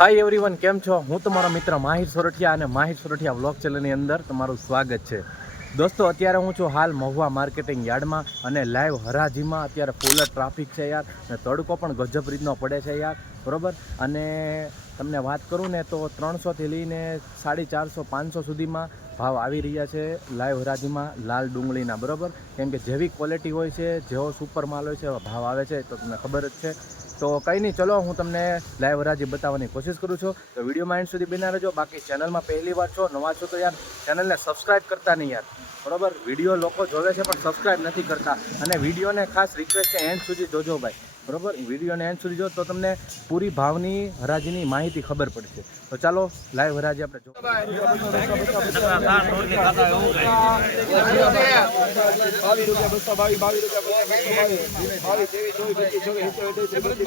Hi everyone કેમ છો? હું તમારો મિત્ર માહિર સોરઠિયા અને માહિર સોરઠિયા વ્લોગ ચેનલની અંદર તમારું સ્વાગત છે. દોસ્તો, અત્યારે હું છું હાલ મહુવા માર્કેટિંગ યાર્ડમાં અને લાઈવ હરાજીમાં અત્યારે ફૂલ ટ્રાફિક છે યાર અને તડકો પણ ગજબ રીતનો પડે છે યાર, બરોબર? અને તમને વાત કરું ને તો ત્રણસોથી લઈને સાડી ચારસો, પાંચસો સુધીમાં ભાવ આવી રહ્યા છે લાઈવ હરાજીમાં લાલ ડુંગળીના બરાબર? કેમ કે જેવી ક્વોલિટી હોય છે, જેવો સુપર માલ હોય છે, એવા ભાવ આવે છે તો તમને ખબર જ છે. તો કંઈ નહીં, ચલો હું તમને લાઈવ હરાજી બતાવવાની કોશિશ કરું છું. તો વિડીયોમાં એન્ડ સુધી બના રહેજો. બાકી ચેનલમાં પહેલી વાર છો, નવા છો તો યાર ચેનલને સબસ્ક્રાઈબ કરતા નહીં યાર. બરોબર? વીડિયો લોકો જોવે છે, પણ સબસ્ક્રાઈબ નથી કરતા. અને વિડીયોને ખાસ રિક્વેસ્ટ છે એન્ડ સુધી જોજો ભાઈ. બરાબર? વિડીયોને એન્ડ સુધી જો, તો તમને પૂરી ભાવની હરાજીની માહિતી ખબર પડશે. તો ચાલો લાઈવ હરાજી આપણે જો બાવીસ રૂપિયા બસો બાવીસ બાવીસ રૂપિયા બસો બાવીસ ત્રેવીસ ચોવીસ પચીસ છત્રીસ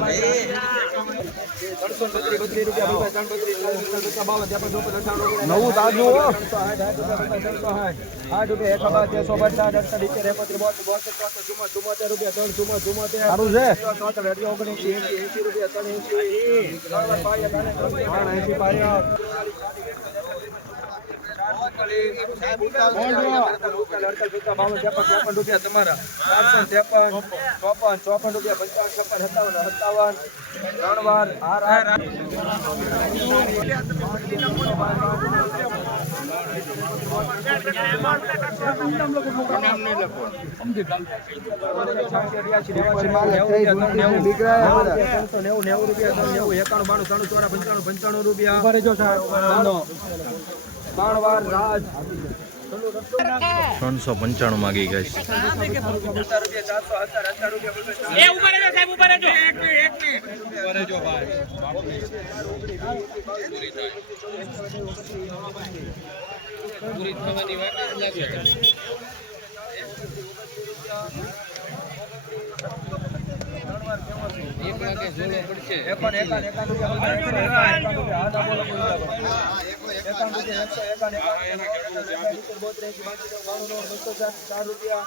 રૂપિયા નવું તાજું ત્રણસો ત્રણસો ત્રણસો ચુમ્મોતેર સારું છે. ચોતેર એંસી રૂપિયા તમારા ચારસો ત્રેપન ચોપન ચોપન રૂપિયા પંચાવન છપ્પન સત્તાવન સત્તાવન ત્રણ વાર હાર હાર નેવું રૂપિયા નેવું એકાણું બાણું ત્રણ ચોરા પંચાણું પંચાણું રૂપિયા. ત્રણસો પંચાણું માગી ગઈ છે. એકાવન રૂપિયા એકસો એકાવન ચાર રૂપિયા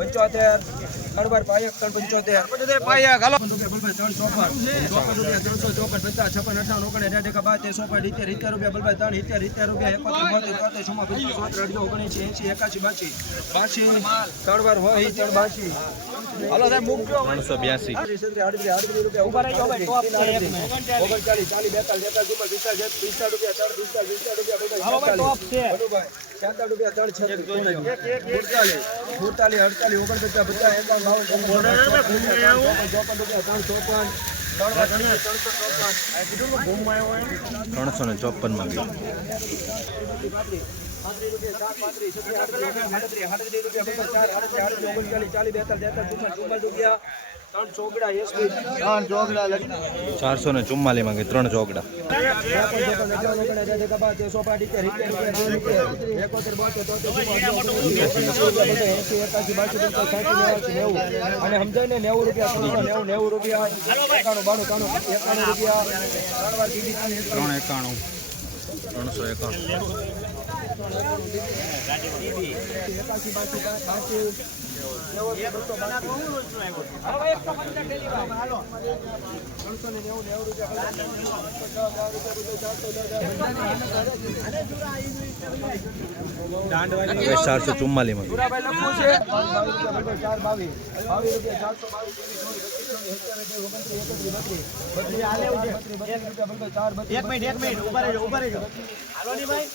બસો ચાર પાયક રૂપિયા બલભાઈ ત્રણ રૂપિયા રૂપિયા બલભાઈ રૂપિયા રૂપિયા બલભાઈ રૂપિયા રૂપિયા પંચોતેર પંચોતેર પાયક ગાલો રૂપિયા બલભાઈ ત્રણ ચોપન ચોપન રૂપિયા ત્રણસો ચોપન પચાસ છપ્પન અઠાવન ઓગણ ચોપન ઇત્તેર ઇત્તેર રૂપિયા બલભાઈ ત્રણ ઇત્તેર ઇત્તેર રૂપિયા એકોતેર બોતેર ચોતેર છમા પચીસ ચોતેર અઢી ઓગણએંસી એંસી એકાસી બાસી. બાસી ત્રણ હોય ત્રણ બાસી. હાલો સાહેબ મૂકજો ત્રણસો બ્યાસી. ઓગણચાલીસ ચાલીસ બેતાલીસ બેતાલીસ ઉપર પિસ્તાલીસ પિસ્તાલીસ રૂપિયા ત્રણ પિસ્તાલીસ પિસ્તાલીસ રૂપિયા છેતાલીસ. રૂપિયા ત્રણ છત્રીસ. સુડતાલીસ સુડતાલીસ અડતાલીસ ઓગણપચાસ પચાસ એકાવન બાવન ચોપન ચોપન રૂપિયા ત્રણ ચોપન ચારસો ને ચુમ્માલી માગી ત્રણ ચોકડા અને સમજાય નેવું રૂપિયા ત્રણસો નેવું નેવું રૂપિયા એકાણું બાણું ત્રાણું એકાણું રૂપિયા ત્રણ એકાણું ત્રણસો એકાણું. ચારસો ચુમ્માલી માં એક મિનિટ એક મિનિટ. ઊભા રહેજો ઊભા રહેજો. હાલો ની ભાઈ.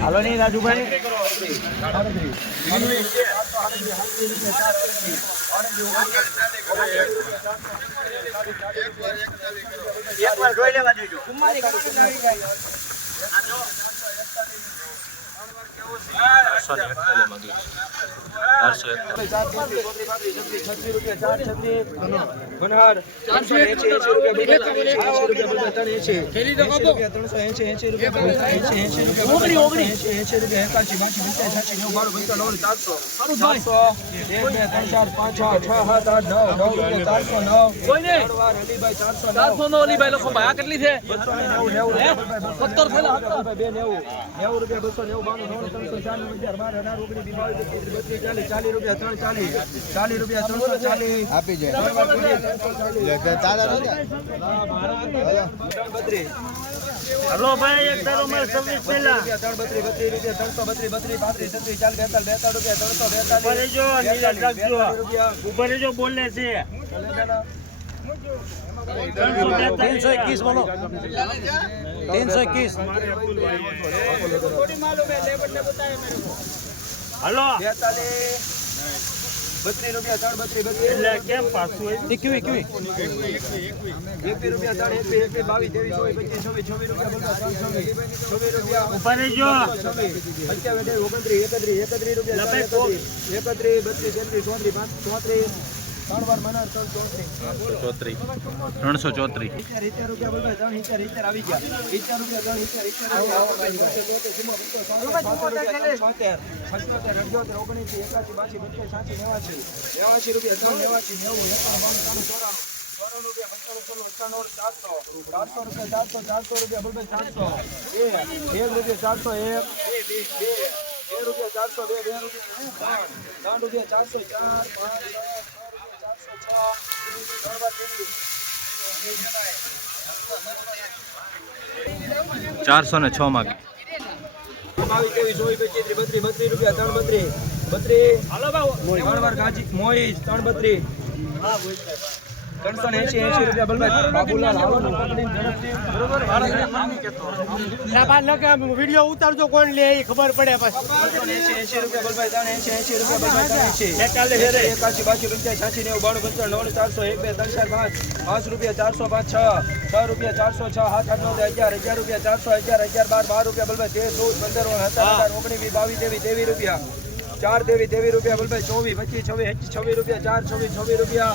હાલો નહીં રાજુભાઈ. એક વાર જોઈ લેવા દેજો કુમારી ચારસો ને એકતાલીસ ચારસો પાંચ, છ, છ, સાત, આઠ, નવ, નવ રૂપિયા, ચારસો, નવ. ત્રણ વાર, અલીભાઈ, ચારસો, નવ. બસો ને નેવું, નેવું રૂપિયા, બબે, બે નેવું. નેવું રૂપિયા, બસો નેવું, બાણું, ત્રણસો, ચાર રૂપિયા બાર, અઢાર, ઓગણીસ, ચાલીસ રૂપિયા ત્રણસો ચાલીસ આપી જાય તારા બત્રીસ હલો ભાઈ એક તારો મારે સર્વિસ પહેલા ત્રણ બત્રી બત્રી રૂપિયા ત્રણસો બત્રી બત્રી પાંત્રીસ છત્રીસ ચાલ બેતાલ બેતાલ રૂપિયા ત્રણસો બેતાલીસ નીરજ ઉપર જો બોલે છે ત્રણસો એકવીસ બોલો ત્રણસો એકવીસ હલો. બત્રીસ રૂપિયા ત્રણ બત્રીસ બત્રીસ. એટલે કેમ પાછું એકવી એકવી. એકવી રૂપિયા ત્રણ એકવી એકવી. બાવીસ ત્રેવીસ ચોવીસ પચીસ છવ્વીસ ઓગણત્રીસ એકત્રીસ એકત્રીસ રૂપિયા એકત્રીસ બત્રીસ તેત્રીસ ચોત્રીસ પાંચ ચોત્રીસ. ત્રણસો ચોત્રીસ ચારસો. રૂપિયા, ચારસો, ચારસો રૂપિયા, ચારસો. એક, રૂપિયા, ચારસો, એક, બે, રૂપિયા, ચારસો, બે, બે રૂપિયા, ત્રણ. રૂપિયા, ચારસો, ચાર, પાંચ, ચારસો, ને છ માં ત્રેવીસ ચોવીસ પચીસ ત્રીસ બત્રીસ બત્રીસ રૂપિયા ત્રણ બત્રીસ બત્રીસ ત્રણ વાર કાજી મોહિત ત્રણ બત્રીસ ત્રણસો ને એસી એસી રૂપિયા બલભાઈ બાબુલાલ હાલો. ને પકડીને ઝડપથી. બરોબર વીડિયો ઉતારજો કોણ લે એ ખબર પડે પછી. ત્રણસો ને એસી એસી રૂપિયા બલભાઈ ત્રણ એસી એસી રૂપિયા બલભાઈ ત્રણ એસી એકાસી બાસી રૂપિયા છ્યાસી નેવું બાણું પંચાણું નવ્વાણું ચારસો એક બે ત્રણ ચાર પાંચ પાંચ રૂપિયા ચારસો પાંચ છ છ રૂપિયા ચારસો છ સાત આઠ નવ અગિયાર અગિયાર રૂપિયા ચારસો અગિયાર અગિયાર બાર બાર રૂપિયા બલભાઈ તેર ચૌદ પંદર હજાર ઓગણીસ બાવીસ દેવી તેવી રૂપિયા. ચાર દેવી તેવી રૂપિયા બલભાઈ ચોવીસ પચીસ છવ્વીસ છવ્વીસ રૂપિયા ચાર છવ્વીસ છવ્વીસ રૂપિયા.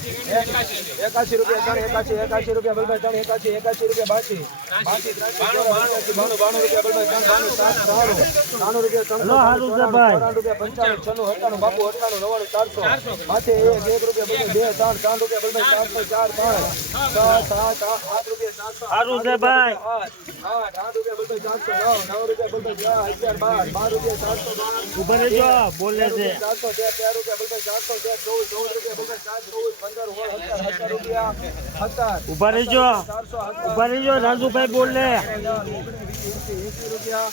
એકાશી રૂપિયા ત્રણ એકાશી એકાશી રૂપિયા બલભાઈ ત્રણ એકાશી એકાશી રૂપિયા બાસી ત્રણ બાણું સાત ત્રાણું ત્રાણું રૂપિયા ત્રણસો. ચોરાણું રૂપિયા ચારસો માથે એક રૂપિયા બલભાઈ બે ત્રણ ત્રણ રૂપિયા બલભાઈ ચારસો ચાર પાંચ છ સાત, આઠ રૂપિયા સાતસો. આઠ આઠ ચારસો ઊભા રહેજો બોલે છે ઊભા રહેજો ઊભા રહેજો રાજુભાઈ બોલે એસી બાવીસ રૂપિયા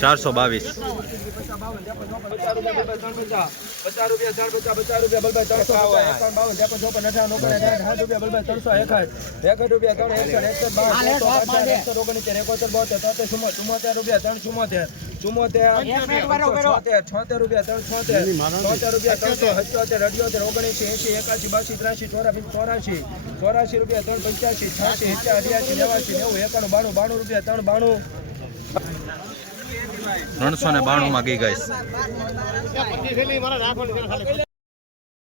ચારસો બાવીસ રૂપિયા ત્રણ ચુમ્મોતેર, ચુમ્મોતેર છોતેર, છોતેર રૂપિયા ત્રણ છોતેર. છોતેર રૂપિયા ત્રણસો, સત્યોતેર, અઠ્યોતેર, ઓગણએંશી, એંશી, એકાશી, બાસી, ત્રાસી, ચોરાસી, ચોરાસી ચોરાશી રૂપિયા ત્રણ પંચ્યાસી, છ્યાસી, સિત્તેર, અઠ્યાસી, નેવાસી, નેવું, એકાણું, બાણું, બાણું રૂપિયા ત્રણ બાણું. ત્રણસો ને બાણું માં ગઈ ગઈશ